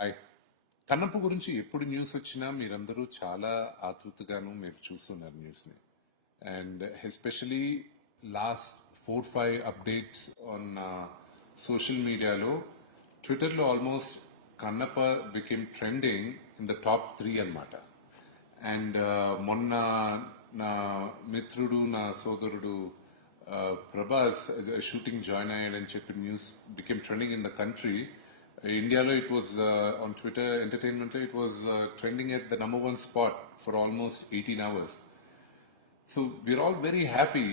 Hi. Kannappa గురించి ఎప్పుడు news వచ్చినా మీరందరూ చాలా ఆతృతగాను మీరు చూస్తున్నారు న్యూస్ని. And especially last 4-5 updates on social మీడియాలో, ట్విట్టర్లో almost Kannappa became trending in the top 3 అన్నమాట. అండ్ మొన్న నా మిత్రుడు, నా సోదరుడు ప్రభాస్ షూటింగ్ జాయిన్ అయ్యాడని చెప్పి news became trending in the country. India, it was on Twitter entertainment, it was trending at the number 1 spot for almost 18 hours. So we're all very happy,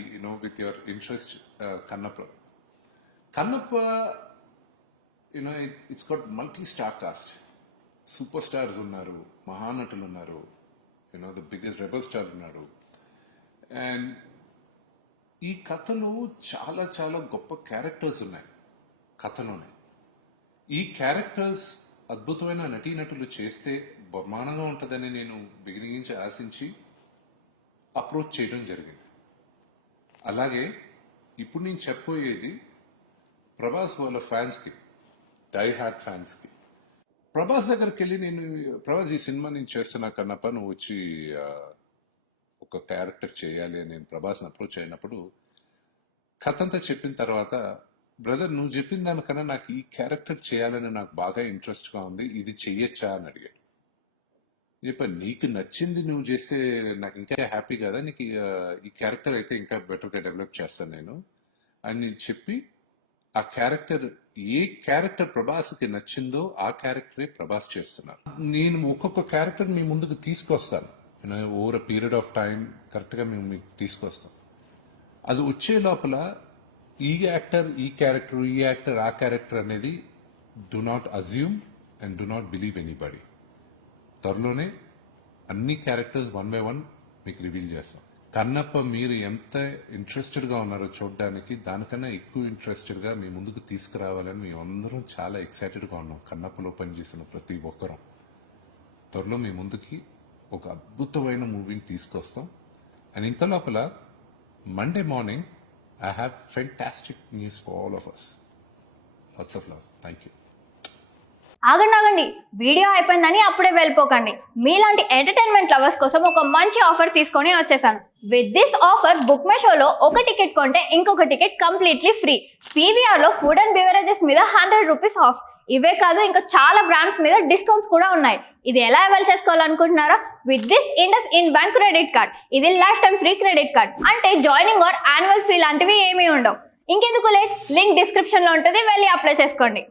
with your interest, Kannappa. Kannappa, it's got multi-star cast. Superstars unnaru, Mahanatalu unnaru, the biggest rebel star unnaru. And ee kathalo chala chala goppa characters unnai kathalone. ఈ characters అద్భుతమైన నటీనటులు చేస్తే బహుమానంగా ఉంటుందని నేను beginning నుంచి ఆశించి approach చేయడం జరిగింది. అలాగే ఇప్పుడు నేను చెప్పబోయేది ప్రభాస్ వాళ్ళ ఫ్యాన్స్కి, డై హార్ట్ ఫ్యాన్స్కి. ప్రభాస్ దగ్గరికి వెళ్ళి ప్రభాస్ ఈ సినిమా నేను చేస్తున్నా కన్నప్ప, నువ్వు వచ్చి ఒక క్యారెక్టర్ చేయాలి అని నేను ప్రభాస్ని అప్రోచ్ అయినప్పుడు కథ అంతా చెప్పిన తర్వాత, బ్రదర్ నువ్వు చెప్పిన దానికన్నా నాకు ఈ క్యారెక్టర్ చేయాలని నాకు బాగా ఇంట్రెస్ట్గా ఉంది, ఇది చెయ్యొచ్చా అని అడిగాడు. చెప్పాను, నీకు నచ్చింది నువ్వు చేస్తే నాకు ఇంకా హ్యాపీ కదా, నీకు ఈ క్యారెక్టర్ అయితే ఇంకా బెటర్గా డెవలప్ చేస్తాను నేను అని చెప్పి, ఆ క్యారెక్టర్ ఏ క్యారెక్టర్ ప్రభాస్కి నచ్చిందో ఆ క్యారెక్టరే ప్రభాస్ చేస్తున్నారు. నేను ఒక్కొక్క క్యారెక్టర్ మీ ముందుకు తీసుకొస్తాను, over a period of time కరెక్ట్గా మేము మీకు తీసుకొస్తాం. అది వచ్చే లోపల ఈ యాక్టర్ ఈ క్యారెక్టర్, ఈ యాక్టర్ ఆ క్యారెక్టర్ అనేది do not assume and do not believe anybody. త్వరలోనే అన్ని క్యారెక్టర్స్ 1 by 1 మీకు రివీల్ చేస్తాం. కన్నప్ప మీరు ఎంత ఇంట్రెస్టెడ్గా ఉన్నారో చూడడానికి, దానికన్నా ఎక్కువ ఇంట్రెస్టెడ్గా మీ ముందుకు తీసుకురావాలని మేము అందరం చాలా ఎక్సైటెడ్గా ఉన్నాం. కన్నప్పలో పనిచేసిన ప్రతి ఒక్కరం త్వరలో మీ ముందుకి ఒక అద్భుతమైన మూవీని తీసుకొస్తాం. అండ్ ఇంత లోపల Monday morning I have fantastic news for all of us. Lots of love. Thank you. ఆగండి, వీడియో అయిపోయిందని అప్పుడే వెళ్ళిపోకండి. మీలాంటి ఎంటర్టైన్మెంట్ లవర్స్ కోసం ఒక మంచి ఆఫర్ తీసుకొని వచ్చేసాను. With this offer book my షోలో ఒక టికెట్ కొంటే ఇంకొక టికెట్ కంప్లీట్లీ ఫ్రీ. పీవీఆర్లో ఫుడ్ అండ్ బెవరేజెస్ మీద 100 రూపీస్ ఆఫ్. ఇవే కాదు, ఇంకా చాలా బ్రాండ్స్ మీద డిస్కౌంట్స్ కూడా ఉన్నాయి. ఇది ఎలా అవైల్ చేసుకోవాలనుకుంటున్నారా? With this IndusInd Bank credit card. ఇది lifetime free credit card. అంటే జాయినింగ్ ఆర్ యాన్యువల్ ఫీ లాంటివి ఏమీ ఉండవు. ఇంకెందుకు లేట్, లింక్ డిస్క్రిప్షన్లో ఉంటుంది, వెళ్ళి అప్లై చేసుకోండి.